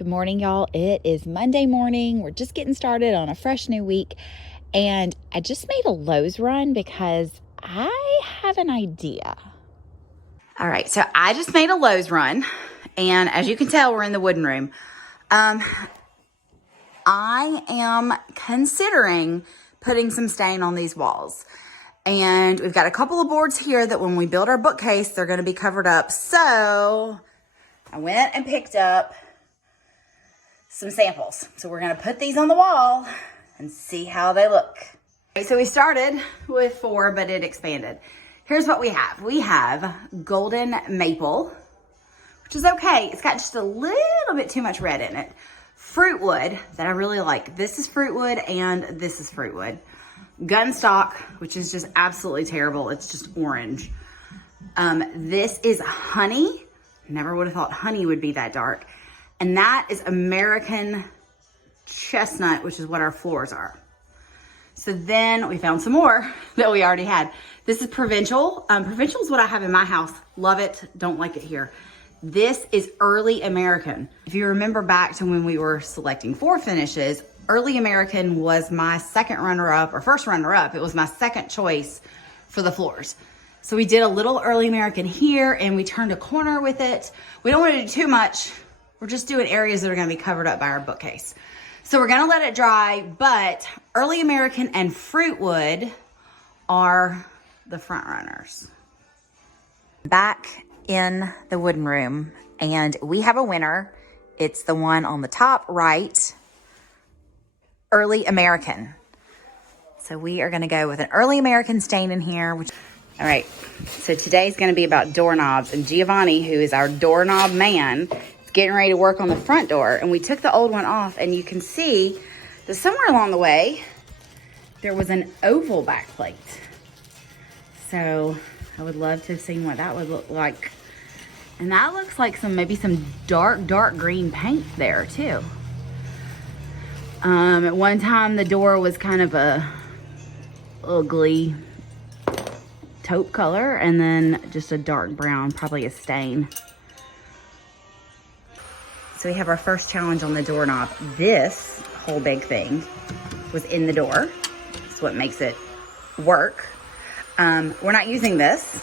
Good morning, y'all. It is Monday morning. We're just getting started on a fresh new week. And I just made a Lowe's run because I have an idea. All right, so I just made a Lowe's run. And as you can tell, we're in the wooden room. I am considering putting some stain on these walls. And we've got a couple of boards here that when we build our bookcase, they're going to be covered up. So I went and picked up some samples. So we're going to put these on the wall and see how they look. Okay, so we started with 4, but it expanded. Here's what we have. We have golden maple, which is okay. It's got just a little bit too much red in it. Fruit wood that I really like. This is fruit wood and this is fruit wood. Gunstock, which is just absolutely terrible. It's just orange. This is honey. Never would have thought honey would be that dark. And that is American chestnut, which is what our floors are. So then we found some more that we already had. This is provincial. Provincial is what I have in my house. Love it. Don't like it here. This is early American. If you remember back to when we were selecting floor finishes, early American was my second runner-up, or first runner-up. It was my second choice for the floors. So we did a little early American here and we turned a corner with it. We don't want to do too much. We're just doing areas that are going to be covered up by our bookcase. So we're going to let it dry, but early American and fruit wood are the front runners. Back in the wooden room, and we have a winner. It's the one on the top right, early American. So we are going to go with an early American stain in here. All right, so today's going to be about doorknobs, and Giovanni, who is our doorknob man, is getting ready to work on the front door. And we took the old one off, and you can see that somewhere along the way there was an oval backplate. So I would love to have seen what that would look like. And that looks like maybe some dark green paint there too. At one time the door was kind of a ugly taupe color, and then just a dark brown, probably a stain. So we have our first challenge on the doorknob. This whole big thing was in the door. That's what makes it work. We're not using this.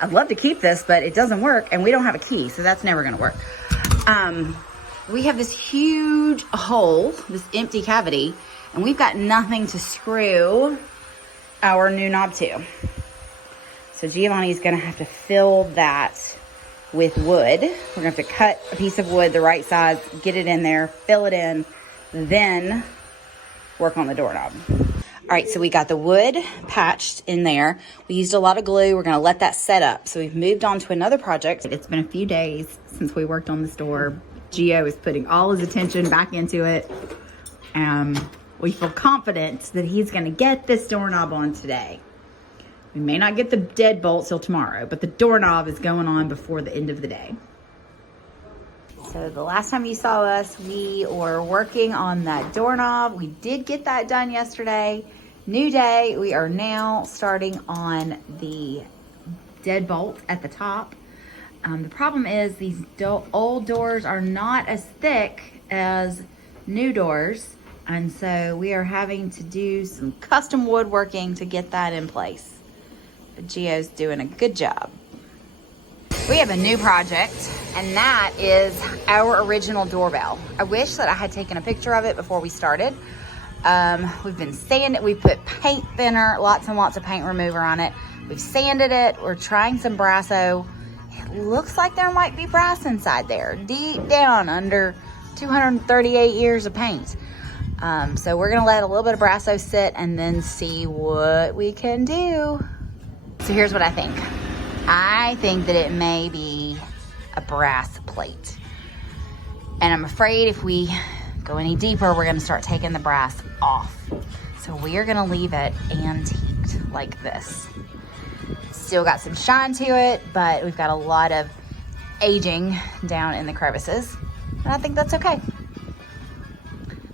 I'd love to keep this, but it doesn't work, and we don't have a key, so that's never gonna work. We have this huge hole, this empty cavity, and we've got nothing to screw our new knob to. So Giovanni's gonna have to fill that with wood. We're gonna have to cut a piece of wood the right size, get it in there, fill it in, then work on the doorknob. All right, so we got the wood patched in there. We used a lot of glue. We're gonna let that set up. So we've moved on to another project. It's been a few days since we worked on this door. Gio is putting all his attention back into it. We feel confident that he's gonna get this doorknob on today. We may not get the deadbolt till tomorrow, but the doorknob is going on before the end of the day. So the last time you saw us, we were working on that doorknob. We did get that done yesterday. New day, we are now starting on the deadbolt at the top. The problem is these old doors are not as thick as new doors. And so we are having to do some custom woodworking to get that in place. But Gio's doing a good job. We have a new project, and that is our original doorbell. I wish that I had taken a picture of it before we started. We've been sanding it. We put paint thinner, lots and lots of paint remover on it. We've sanded it. We're trying some Brasso. It looks like there might be brass inside there, deep down under 238 years of paint. So we're gonna let a little bit of Brasso sit and then see what we can do. So here's what I think. I think that it may be a brass plate. And I'm afraid if we go any deeper, we're gonna start taking the brass off. So we are gonna leave it antiqued like this. Still got some shine to it, but we've got a lot of aging down in the crevices. And I think that's okay.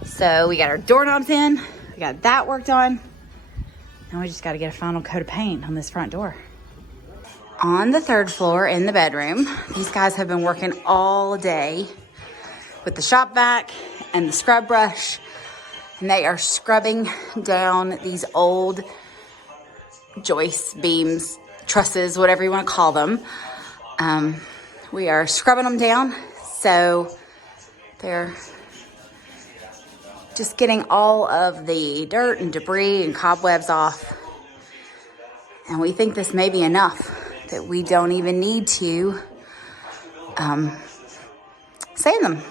So we got our doorknobs in, we got that worked on. Now we just gotta get a final coat of paint on this front door. On the third floor in the bedroom, these guys have been working all day with the shop vac and the scrub brush, and they are scrubbing down these old joists, beams, trusses, whatever you want to call them. We are scrubbing them down so they're just getting all of the dirt and debris and cobwebs off. And we think this may be enough that we don't even need to sand them.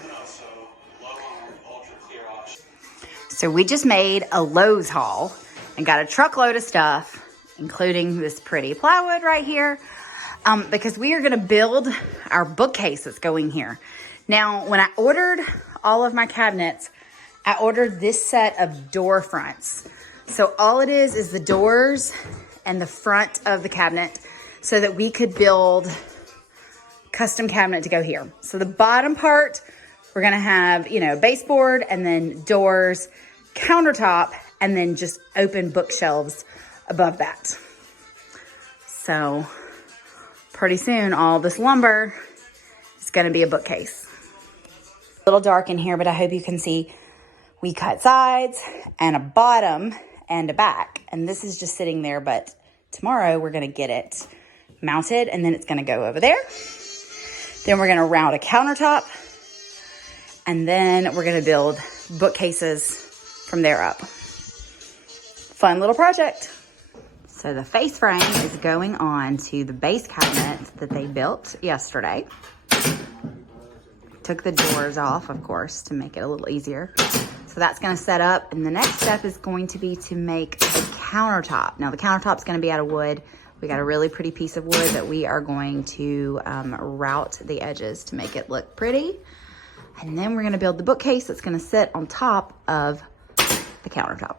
So we just made a Lowe's haul and got a truckload of stuff, including this pretty plywood right here, because we are gonna build our bookcase that's going here. Now, when I ordered all of my cabinets, I ordered this set of door fronts. So all it is the doors and the front of the cabinet so that we could build custom cabinet to go here. So the bottom part, we're gonna have, you know, baseboard and then doors, countertop, and then just open bookshelves above that. So pretty soon, all this lumber is gonna be a bookcase. A little dark in here, but I hope you can see we cut sides and a bottom and a back. And this is just sitting there, but tomorrow we're gonna get it mounted and then it's gonna go over there. Then we're gonna round a countertop and then we're gonna build bookcases from there up. Fun little project. So the face frame is going on to the base cabinet that they built yesterday. Took the doors off, of course, to make it a little easier. So that's gonna set up, and the next step is going to be to make a countertop. Now the countertop's gonna be out of wood. We got a really pretty piece of wood that we are going to route the edges to make it look pretty. And then we're gonna build the bookcase that's gonna sit on top of the countertop.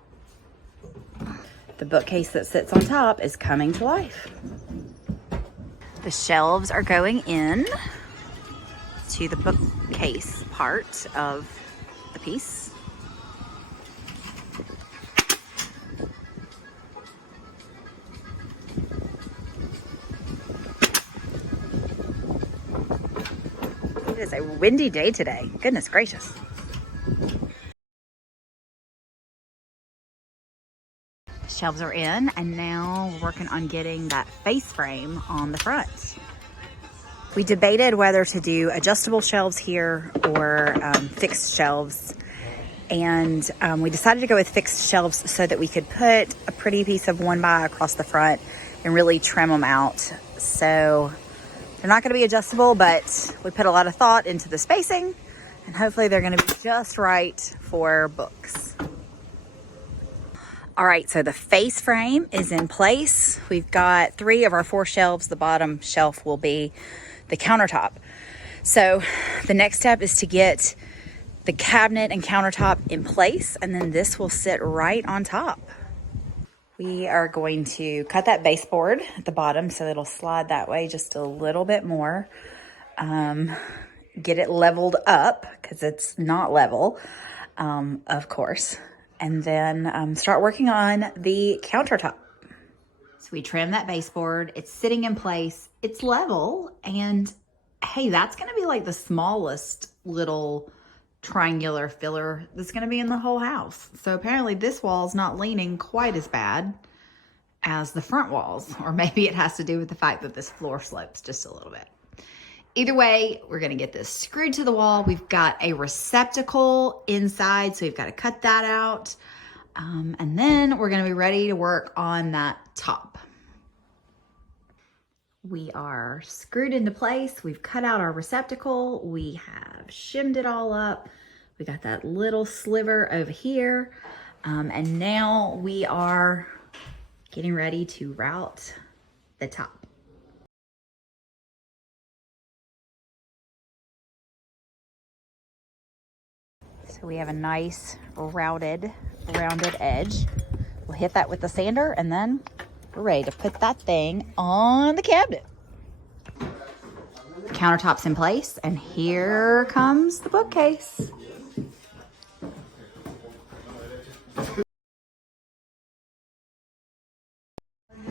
The bookcase that sits on top is coming to life. The shelves are going in to the bookcase part of the piece. It is a windy day today. Goodness gracious. Shelves are in, and now we're working on getting that face frame on the front. We debated whether to do adjustable shelves here or fixed shelves, and we decided to go with fixed shelves so that we could put a pretty piece of 1x across the front and really trim them out. So they're not going to be adjustable, but we put a lot of thought into the spacing, and hopefully they're going to be just right for books. All right, so the face frame is in place. We've got 3 of our 4 shelves. The bottom shelf will be the countertop. So the next step is to get the cabinet and countertop in place, and then this will sit right on top. We are going to cut that baseboard at the bottom so it'll slide that way just a little bit more. Get it leveled up because it's not level, of course. And then start working on the countertop. So we trim that baseboard. It's sitting in place. It's level. And hey, that's gonna be like the smallest little triangular filler that's gonna be in the whole house. So apparently this wall's not leaning quite as bad as the front walls, or maybe it has to do with the fact that this floor slopes just a little bit. Either way, we're gonna get this screwed to the wall. We've got a receptacle inside, so we've got to cut that out. And then we're gonna be ready to work on that top. We are screwed into place. We've cut out our receptacle. We have shimmed it all up. We got that little sliver over here. And now we are getting ready to route the top. So we have a nice rounded edge. We'll hit that with the sander and then we're ready to put that thing on the cabinet. Countertop's in place and here comes the bookcase.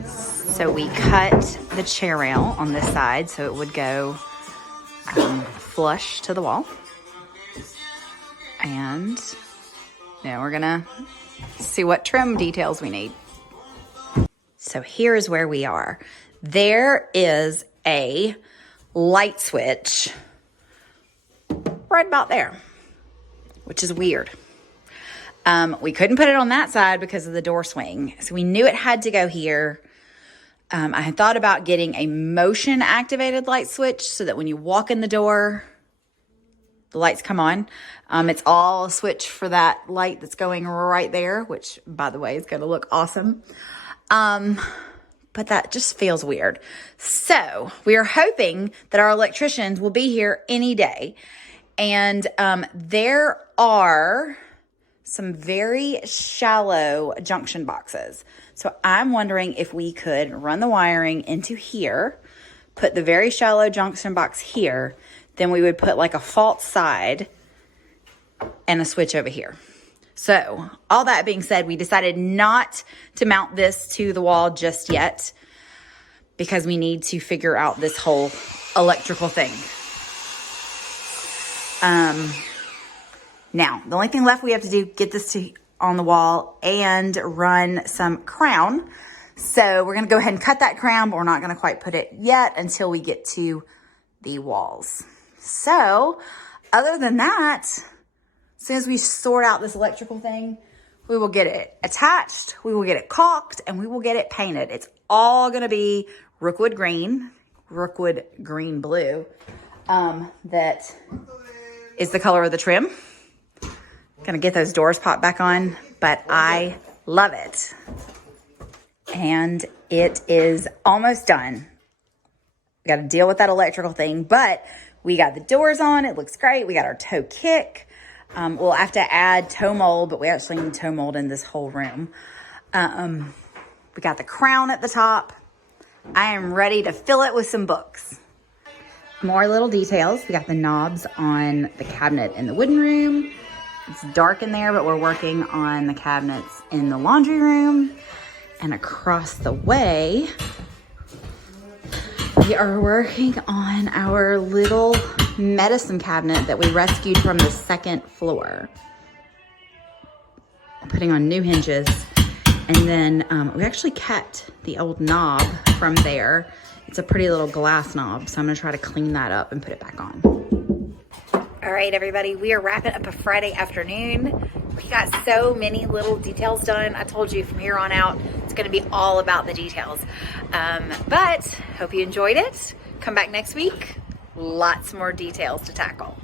So we cut the chair rail on this side so it would go flush to the wall. And now we're gonna see what trim details we need. So here's where we are. There is a light switch right about there, which is weird. We couldn't put it on that side because of the door swing. So we knew it had to go here. I had thought about getting a motion activated light switch so that when you walk in the door, the lights come on. It's all a switch for that light that's going right there, which by the way is going to look awesome. But that just feels weird. So we are hoping that our electricians will be here any day. And there are some very shallow junction boxes. So I'm wondering if we could run the wiring into here, put the very shallow junction box here, then we would put like a fault side and a switch over here. So all that being said, we decided not to mount this to the wall just yet because we need to figure out this whole electrical thing. Now, the only thing left we have to do, get this on the wall and run some crown. So we're going to go ahead and cut that crown, but we're not going to quite put it yet until we get to the walls. So other than that, as soon as we sort out this electrical thing, we will get it attached, we will get it caulked, and we will get it painted. It's all going to be Rookwood green blue. That is the color of the trim. Gonna get those doors popped back on, but I love it. And it is almost done. We got to deal with that electrical thing, but we got the doors on. It looks great. We got our toe kick. We'll have to add toe mold, but we actually need toe mold in this whole room. We got the crown at the top. I am ready to fill it with some books. More little details. We got the knobs on the cabinet in the wooden room. It's dark in there, but we're working on the cabinets in the laundry room. And across the way, we are working on our little medicine cabinet that we rescued from the second floor. Putting on new hinges. And then we actually kept the old knob from there. It's a pretty little glass knob, so I'm gonna try to clean that up and put it back on. All right, everybody, we are wrapping up a Friday afternoon. We got so many little details done. I told you from here on out, it's gonna be all about the details. But hope you enjoyed it. Come back next week, lots more details to tackle.